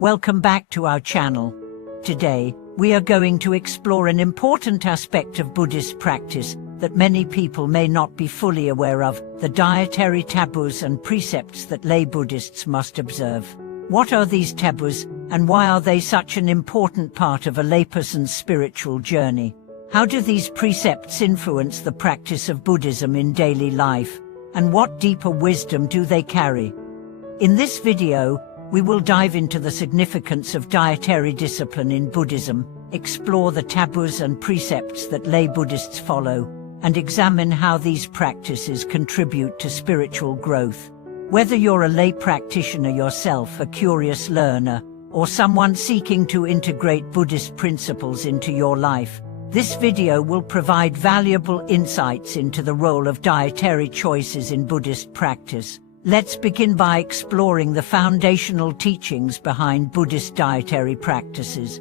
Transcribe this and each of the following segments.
Welcome back to our channel. Today, we are going to explore an important aspect of Buddhist practice that many people may not be fully aware of, the dietary taboos and precepts that lay Buddhists must observe. What are these taboos, and why are they such an important part of a layperson's spiritual journey? How do these precepts influence the practice of Buddhism in daily life, and what deeper wisdom do they carry? In this video, we will dive into the significance of dietary discipline in Buddhism, explore the taboos and precepts that lay Buddhists follow, and examine how these practices contribute to spiritual growth. Whether you're a lay practitioner yourself, a curious learner, or someone seeking to integrate Buddhist principles into your life, this video will provide valuable insights into the role of dietary choices in Buddhist practice. Let's begin by exploring the foundational teachings behind Buddhist dietary practices.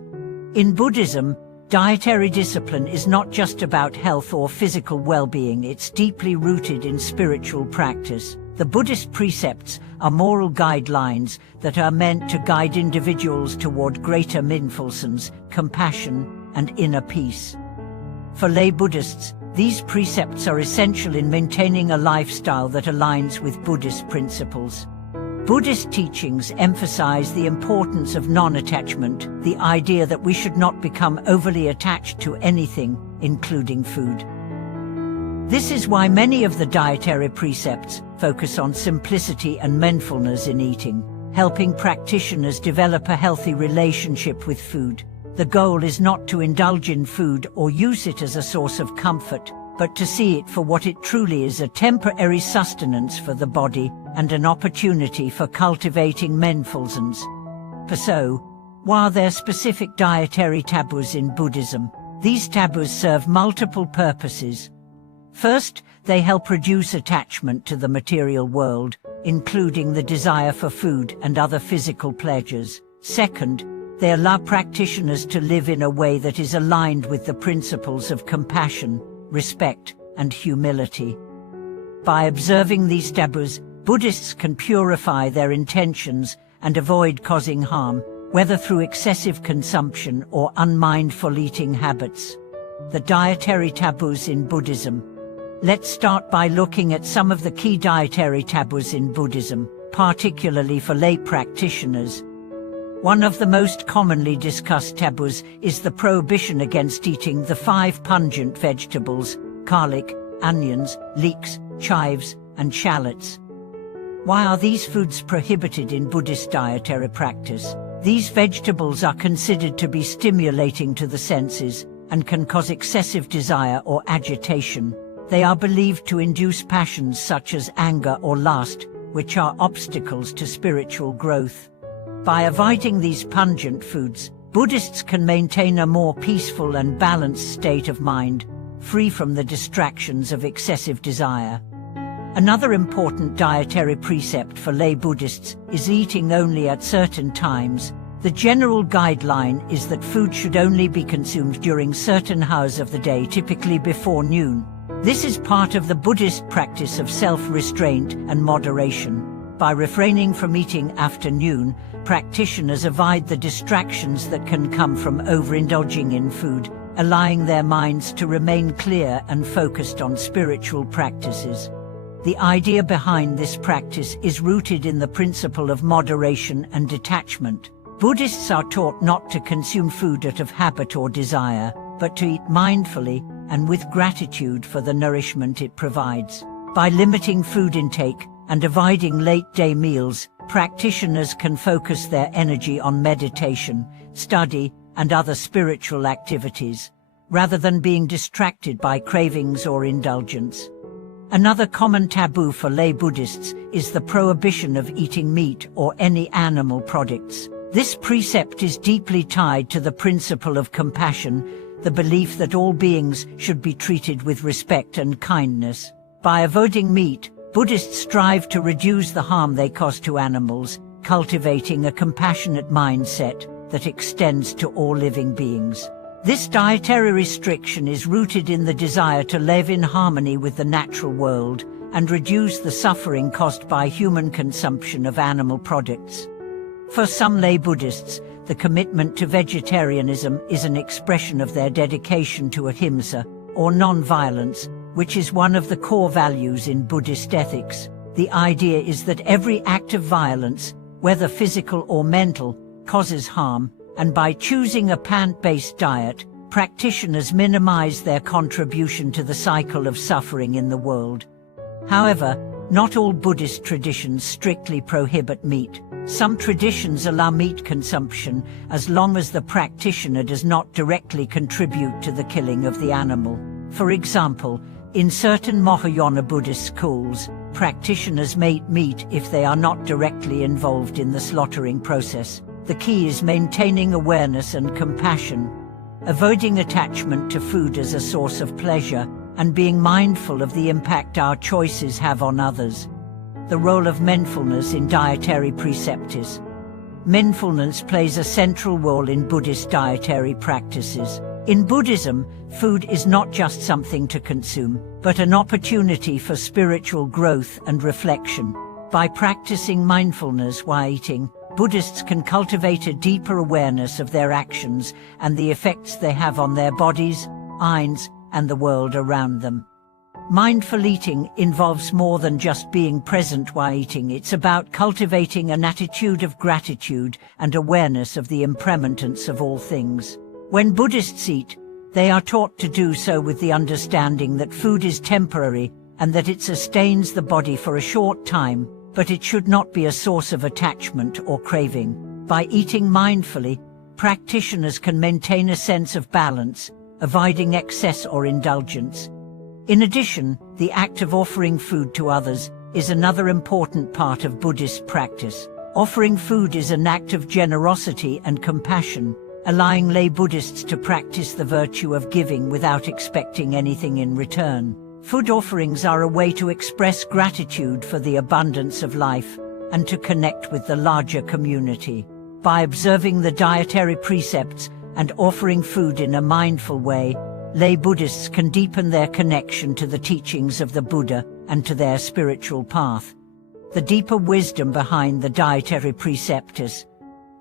In Buddhism, dietary discipline is not just about health or physical well-being, it's deeply rooted in spiritual practice. The Buddhist precepts are moral guidelines that are meant to guide individuals toward greater mindfulness, compassion, and inner peace. For lay Buddhists, these precepts are essential in maintaining a lifestyle that aligns with Buddhist principles. Buddhist teachings emphasize the importance of non-attachment, the idea that we should not become overly attached to anything, including food. This is why many of the dietary precepts focus on simplicity and mindfulness in eating, helping practitioners develop a healthy relationship with food. The goal is not to indulge in food or use it as a source of comfort, but to see it for what it truly is, a temporary sustenance for the body and an opportunity for cultivating mindfulness. So, while there are specific dietary taboos in Buddhism, these taboos serve multiple purposes. First, they help reduce attachment to the material world, including the desire for food and other physical pleasures. Second, they allow practitioners to live in a way that is aligned with the principles of compassion, respect, and humility. By observing these taboos, Buddhists can purify their intentions and avoid causing harm, whether through excessive consumption or unmindful eating habits. The dietary taboos in Buddhism. Let's start by looking at some of the key dietary taboos in Buddhism, particularly for lay practitioners. One of the most commonly discussed taboos is the prohibition against eating the 5 pungent vegetables: garlic, onions, leeks, chives, and shallots. Why are these foods prohibited in Buddhist dietary practice? These vegetables are considered to be stimulating to the senses and can cause excessive desire or agitation. They are believed to induce passions such as anger or lust, which are obstacles to spiritual growth. By avoiding these pungent foods, Buddhists can maintain a more peaceful and balanced state of mind, free from the distractions of excessive desire. Another important dietary precept for lay Buddhists is eating only at certain times. The general guideline is that food should only be consumed during certain hours of the day, typically before noon. This is part of the Buddhist practice of self-restraint and moderation. By refraining from eating after noon, practitioners avoid the distractions that can come from overindulging in food, allowing their minds to remain clear and focused on spiritual practices. The idea behind this practice is rooted in the principle of moderation and detachment. Buddhists are taught not to consume food out of habit or desire, but to eat mindfully and with gratitude for the nourishment it provides. By limiting food intake and avoiding late-day meals, practitioners can focus their energy on meditation, study, and other spiritual activities, rather than being distracted by cravings or indulgence. Another common taboo for lay Buddhists is the prohibition of eating meat or any animal products. This precept is deeply tied to the principle of compassion, the belief that all beings should be treated with respect and kindness. By avoiding meat, Buddhists strive to reduce the harm they cause to animals, cultivating a compassionate mindset that extends to all living beings. This dietary restriction is rooted in the desire to live in harmony with the natural world and reduce the suffering caused by human consumption of animal products. For some lay Buddhists, the commitment to vegetarianism is an expression of their dedication to ahimsa, or non-violence, which is one of the core values in Buddhist ethics. The idea is that every act of violence, whether physical or mental, causes harm, and by choosing a plant-based diet, practitioners minimize their contribution to the cycle of suffering in the world. However, not all Buddhist traditions strictly prohibit meat. Some traditions allow meat consumption as long as the practitioner does not directly contribute to the killing of the animal. For example, in certain Mahayana Buddhist schools, practitioners may eat meat if they are not directly involved in the slaughtering process. The key is maintaining awareness and compassion, avoiding attachment to food as a source of pleasure, and being mindful of the impact our choices have on others. The role of mindfulness in dietary precepts. Mindfulness plays a central role in Buddhist dietary practices. In Buddhism, food is not just something to consume, but an opportunity for spiritual growth and reflection. By practicing mindfulness while eating, Buddhists can cultivate a deeper awareness of their actions and the effects they have on their bodies, minds, and the world around them. Mindful eating involves more than just being present while eating. It's about cultivating an attitude of gratitude and awareness of the impermanence of all things. When Buddhists eat, they are taught to do so with the understanding that food is temporary and that it sustains the body for a short time, but it should not be a source of attachment or craving. By eating mindfully, practitioners can maintain a sense of balance, avoiding excess or indulgence. In addition, the act of offering food to others is another important part of Buddhist practice. Offering food is an act of generosity and compassion, allowing lay Buddhists to practice the virtue of giving without expecting anything in return. Food offerings are a way to express gratitude for the abundance of life and to connect with the larger community. By observing the dietary precepts and offering food in a mindful way, lay Buddhists can deepen their connection to the teachings of the Buddha and to their spiritual path. The deeper wisdom behind the dietary precepts.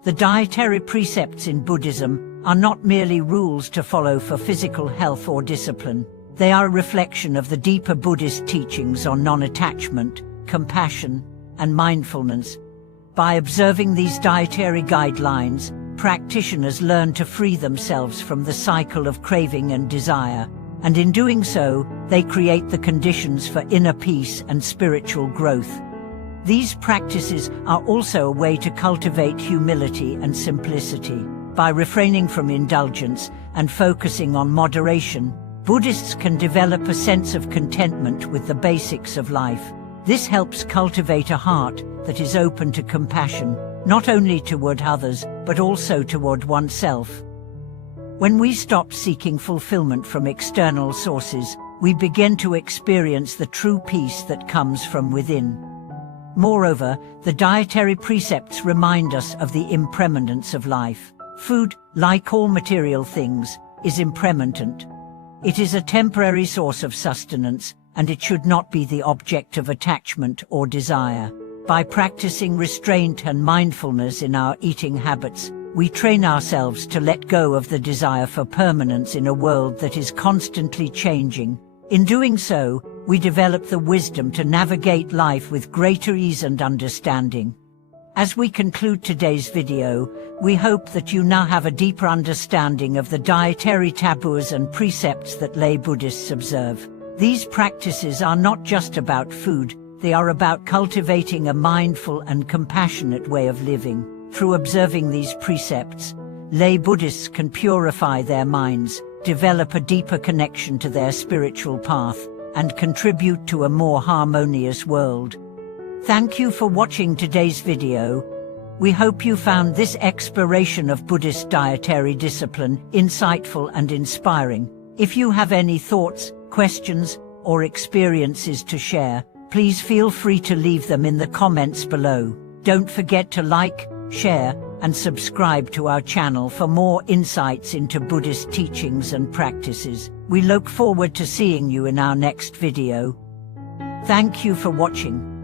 The dietary precepts in Buddhism are not merely rules to follow for physical health or discipline. They are a reflection of the deeper Buddhist teachings on non-attachment, compassion, and mindfulness. By observing these dietary guidelines, practitioners learn to free themselves from the cycle of craving and desire, and in doing so, they create the conditions for inner peace and spiritual growth. These practices are also a way to cultivate humility and simplicity. By refraining from indulgence and focusing on moderation, Buddhists can develop a sense of contentment with the basics of life. This helps cultivate a heart that is open to compassion, not only toward others, but also toward oneself. When we stop seeking fulfillment from external sources, we begin to experience the true peace that comes from within. Moreover, the dietary precepts remind us of the impermanence of life. Food, like all material things, is impermanent. It is a temporary source of sustenance, and it should not be the object of attachment or desire. By practicing restraint and mindfulness in our eating habits, we train ourselves to let go of the desire for permanence in a world that is constantly changing. In doing so, we develop the wisdom to navigate life with greater ease and understanding. As we conclude today's video, we hope that you now have a deeper understanding of the dietary taboos and precepts that lay Buddhists observe. These practices are not just about food, they are about cultivating a mindful and compassionate way of living. Through observing these precepts, lay Buddhists can purify their minds, develop a deeper connection to their spiritual path, and contribute to a more harmonious world. Thank you for watching today's video. We hope you found this exploration of Buddhist dietary discipline insightful and inspiring. If you have any thoughts, questions, or experiences to share, please feel free to leave them in the comments below. Don't forget to like, share, and subscribe to our channel for more insights into Buddhist teachings and practices. We look forward to seeing you in our next video. Thank you for watching.